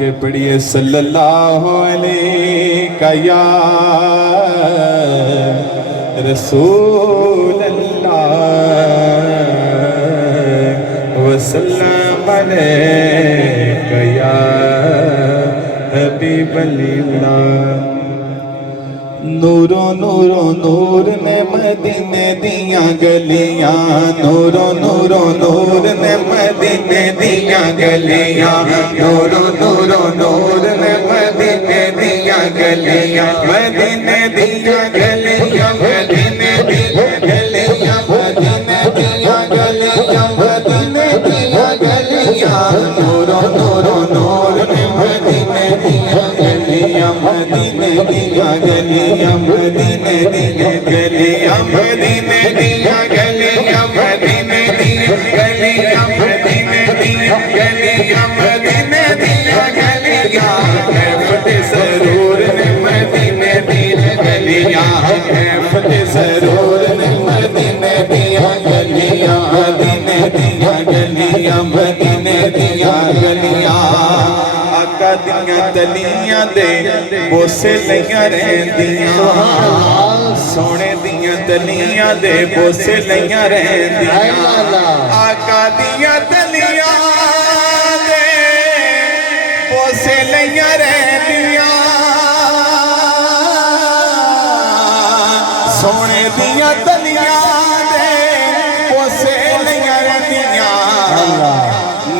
के पढ़िए सल्लल्लाहु अलैहि या रसूल अल्लाह वसल्लम अलैका या हबीब अल्लाह। नूरो नूरो नूर ने मदीने दियां गलियां, नूरो नूरो नूर ने मदीने दियां गलियां, नूरो नूरो नूर ने मदीने दियां गलियां, मदीने दियां गलियां, मदीने दियां गलियां, मदीने दियां गलियां, मदीने दियां गलियां, नूरो नूरो नूर ने मदीने दियां गलियां, मदीने दियां गलियां, मदीने दियां गलियां, मदीने दियां गलियां, मदीने दियां गलियां, मदीने दियां गलियां, मदीने दियां गलियां, फतेह सरूर ने मदीने दियां गलियां, फतेह सरूर ने मदीने दियां गलियां, मदीने दियां गलियां, मदीने दियां गलियां। आका दियां तलियां दे बोसे लइयां रहंदियां, सोने दियां तलियां दे बोसे लइयां रहंदियां, आका दियां तलियां दे बोसे लइयां रहंदियां, सोने दियां तलियां दे बोसे लइयां रहंदियां।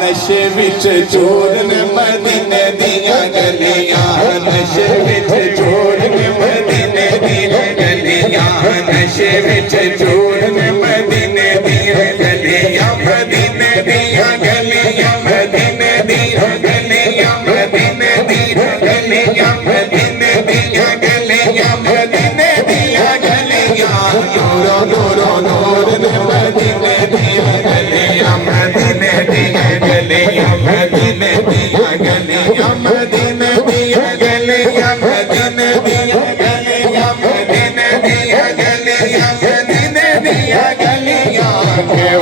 नशे विच चोर ने मदीने दियां गलियां, नशे विच चोर ने मदीने दियां गलियां, नशे विच चोर ने मदीने दियां गलियां, मदीने दियां गलियां, मदीने दियां गलियां, मदीने दियां गलियां, मदीने दियां गलियां, मदीने दियां गलियां, नूरो नूरो नूर ने मदीने दियां गलियां, मदीने दियां गलियां, मदीने दियां गलियां, मदीने दियां गलियां, मदीने दियां गलियां, मदीने दियां गलियां, मदीने दियां गलियां,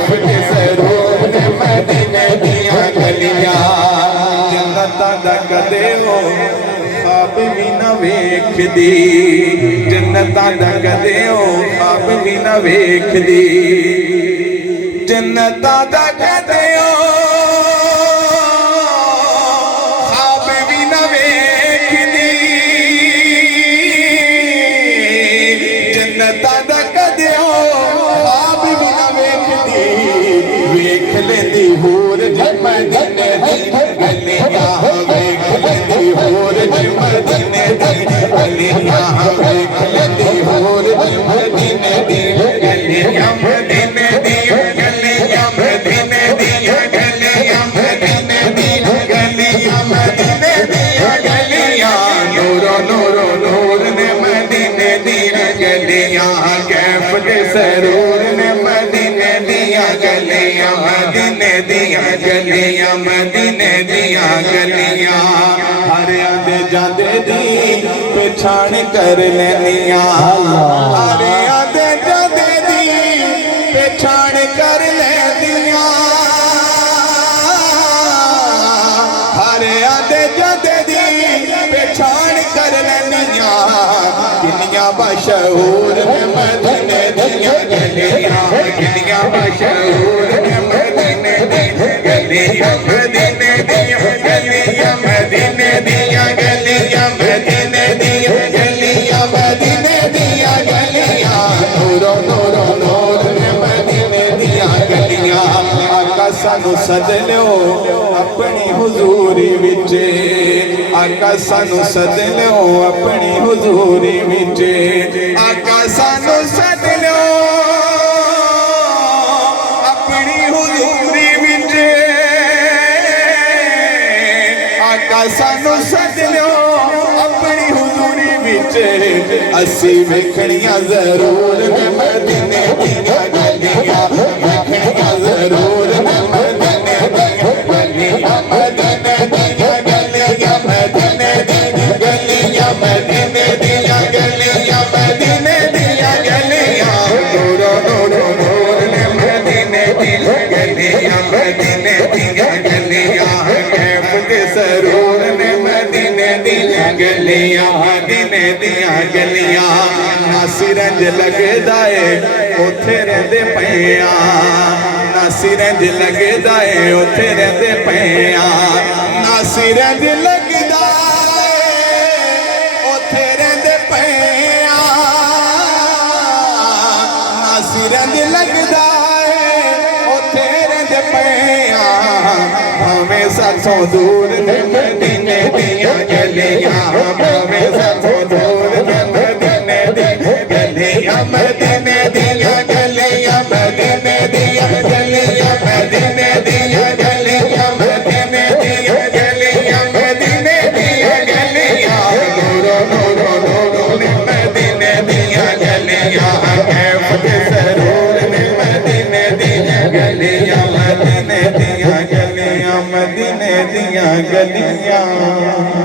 फतेह सरूर ने मदीने दियां गलियां। जन्नतां दा कदे हो ख्वाब भी न वेखदी, जन्नतां दा कदे हो ख्वाब भी न वेखदी, जन्नतां दा कदे हो होर मदीने दी गलियां, वेख लेंदी होर मदीने दी गलियां, वेख लेंदी होर मदीने दी गलियां, मदीने दी गलियां, मदीने दी गलियां, मदीने दी गलियां, मदीने दी गलियां, नूरो नूरो नूर ने मदीने दी गलियां, फतेह सरूर ने मदीने दियां गलियां, मदीने दियां गलियां, मदीने दियां गलियां। हर आंदे जांदे दी पछाण कर लैनियां, हर आंदे जांदे दी पछाण कर लैनियां, हर आंदे जांदे दी पछाण कर लैनियां। किनियां मशहूर ने मदीने दियां गलियां, किनियां मशहूर ने मदीने दियां गलियां, मदीने दियां गलियां, मदीने दियां गलियां, मदीने दियां गलियां, मदीने दियां गलियां, नूरो नूरो नूर ने मदीने दियां गलियां। आका सानू सद लो अपनी हुजूरी विच, आका सानू सद लो अपनी हुजूरी विच, आका सानू सद लो अपनी हुजूरी विच, आका सानू सद लो अपनी हुजूरी विच, असी वेखणियां जरूर ने मदीने दियां गलियां, वेखणियां जरूर ने मदीने दियां गलियां, मदीने दियां गलियां, मदीने दियां गलियां, मदीने दियां गलियां, मदीने दियां गलियां, नूरो नूरो नूर ने मदीने दियां गलियां, मदीने दियां गलियां, फतेह सरूर ने गलियां मदीने दियां गलियां नासिरंज लगदा है उथे रहंदे पिया नासिरंज लगदा है उथे रहंदे पिया नासिरंज लगदा उथे रहंदे पिया नासिरंज लगदा है उथे रहंदे पिया भावें साथों दूर ने मदीने दियां गलियां भावें साथों दूर ने मदीने दियां गलियां मदीने दियां गलियां मदीने दियां गलियां मदीने दियां गलियां मदीने दियां गलियां मदीने दियां गलियां नूरो नूरो नूरो ने मदीने दियां गलियां कैफ के सरूर ने मदीने दियां गलियां मदीने दियां गलियां मदीने दियां गलियां